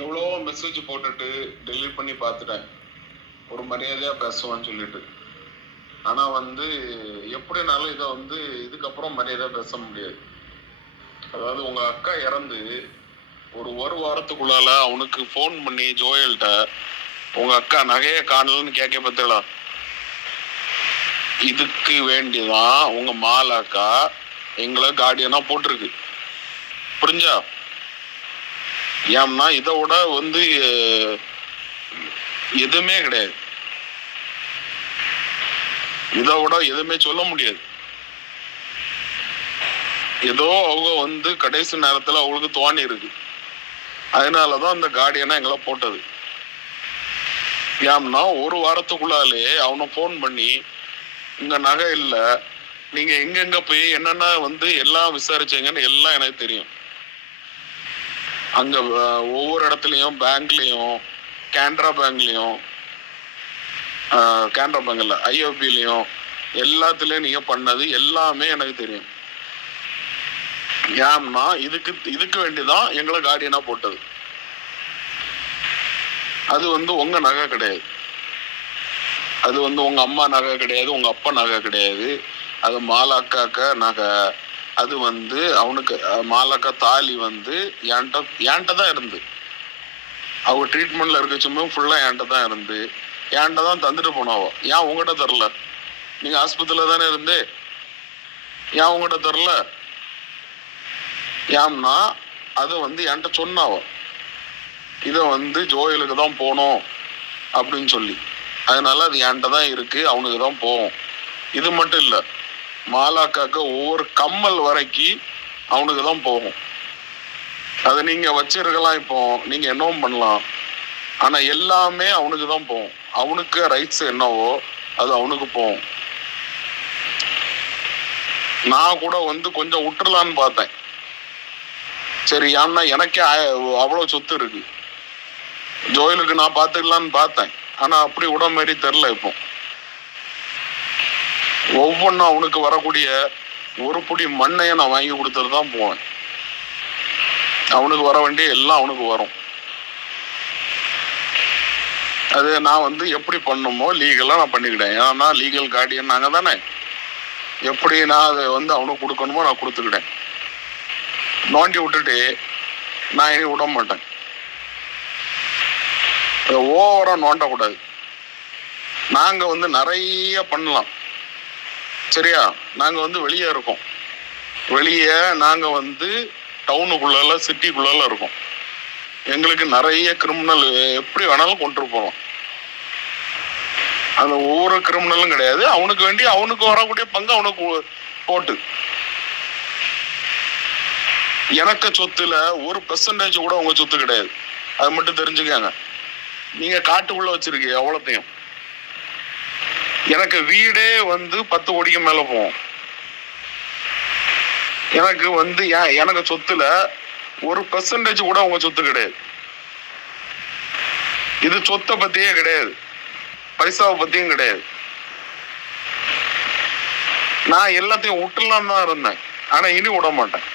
எவ்வளோ மெசேஜ் போட்டுட்டு டெலீட் பண்ணி பார்த்துட்டேன், ஒரு மரியாதையா பேசுவான்னு சொல்லிட்டு. ஆனா எப்படினாலும் இதை இதுக்கப்புறம் மரியாதையா பேச முடியாது. அதாவது உங்க அக்கா இறந்து ஒரு வாரத்துக்குள்ளால அவனுக்கு போன் பண்ணி ஜோயல்கிட்ட உங்க அக்கா நகைய காணலன்னு கேட்க பத்தலாம். இதுக்கு வேண்டிதான் உங்க மாலாக்கா எங்களை கார்டியனா போட்டிருக்கு. புரிஞ்சா? ஏன்னா இதை விட எதுவுமே கிடையாது. இதை விட எதுவுமே சொல்ல முடியாது. ஏதோ அவங்க கடைசி நேரத்துல அவங்களுக்கு தோணி இருக்கு, அதனாலதான் அந்த கார்டியனா எங்களை போட்டது. ஏன்னா ஒரு வாரத்துக்குள்ளாலே அவனை போன் பண்ணி இங்க நகை இல்ல, நீங்க எங்கெங்க போய் என்னென்ன எல்லாம் விசாரிச்சீங்கன்னு எல்லாம் எனக்கு தெரியும். அங்க ஒவ்வொரு இடத்துலயும் பேங்க்லயும், கேனரா பேங்க்லயும், கேனரா பேங்க் இல்ல ஐஓபிலையும் எல்லாத்துலயும் நீங்க பண்ணது எல்லாமே எனக்கு தெரியும். ஏன்னா இதுக்கு வேண்டிதான் எங்களை கார்டியனா போட்டது. அது உங்க நகை கிடையாது, அது உங்க அம்மா நகை கிடையாது, உங்க அப்பா நகை கிடையாது, அது மாலாக்காக்க நகை. அது அவனுக்கு மாலாக்கா தாலி என்கிட்ட தான் இருந்து, அவ ட்ரீட்மெண்ட்ல இருக்கச்சுமே ஃபுல்லா என்கிட்ட தான் இருந்து, என்கிட்ட தான் தந்துட்டு போனாவோ. ஏன் உங்ககிட்ட தரல? நீங்க ஆஸ்பத்திரியில தானே இருந்து, ஏன் உங்ககிட்ட தரல? ஏன்னா அது என்கிட்ட சொன்னாவோ, இத ஜோயலுக்கு தான் போனோம் அப்படின்னு சொல்லி. அதனால அது என்கிட்ட தான் இருக்கு, அவனுக்கு தான் போகும். இது மட்டும் இல்ல, மாலாக்காக்க ஒவ்வொரு கம்மல் வரைக்கும் அவனுக்கு தான் போகும். அதை நீங்க வச்சிருக்கலாம், இப்போ நீங்க என்னவும் பண்ணலாம், ஆனா எல்லாமே அவனுக்கு தான் போகும். அவனுக்கு ரைட்ஸ் என்னவோ அது அவனுக்கு போகும். நான் கூட கொஞ்சம் விட்டுறலான்னு பார்த்தேன். சரி, ஏன்னா எனக்கே அவ்வளவு சொத்து இருக்கு, ஜோயலுக்கு நான் பாத்துக்கலான்னு பார்த்தேன். ஆனா அப்படி விட மாதிரி தெரியல. இப்போ ஒவ்வொன்றும் அவனுக்கு வரக்கூடிய ஒரு புடி மண்ணைய நான் வாங்கி கொடுத்துட்டு தான் போவேன். அவனுக்கு வர வேண்டிய எல்லாம் அவனுக்கு வரும். அது நான் எப்படி பண்ணுமோ லீகலா நான் பண்ணிக்கிட்டேன். ஏன்னா லீகல் கார்டியன் நாங்க தானே. எப்படி நான் அதை அவனுக்கு கொடுக்கணுமோ நான் கொடுத்துக்கிட்டேன். நோண்டி விட்டுட்டு நான் இனி விட மாட்டேன். ஓவரா நோண்டக்கூடாது. நாங்க நிறைய பண்ணலாம், சரியா? நாங்க வெளியே இருக்கோம், வெளியே நாங்க டவுனுக்குள்ள சிட்டிக்குள்ள இருக்கோம். எங்களுக்கு நிறைய கிரிமினல் எப்படி வேணாலும் கொண்டு போறோம். அந்த ஒவ்வொரு கிரிமினலும் கிடையாது, அவனுக்கு வேண்டி அவனுக்கு வரக்கூடிய பங்கு அவனுக்கு போட்டு. எனக்கு சொத்துல 1% கூட உங்க சொத்து கிடையாது, அது மட்டும் தெரிஞ்சுக்காங்க. நீங்க காட்டுக்குள்ள வச்சிருக்கீங்க எவ்வளத்தையும். எனக்கு வீடே 10 கோடிக்கு மேல போகும். எனக்கு எனக்கு சொத்துல 1% கூட உங்க சொத்து கிடையாது. இது சொத்தை பத்தியே கிடையாது, பைசாவை பத்தியும் கிடையாது. நான் எல்லாத்தையும் விட்டுலாம் தான் இருந்தேன், ஆனா இனி விட மாட்டேன்.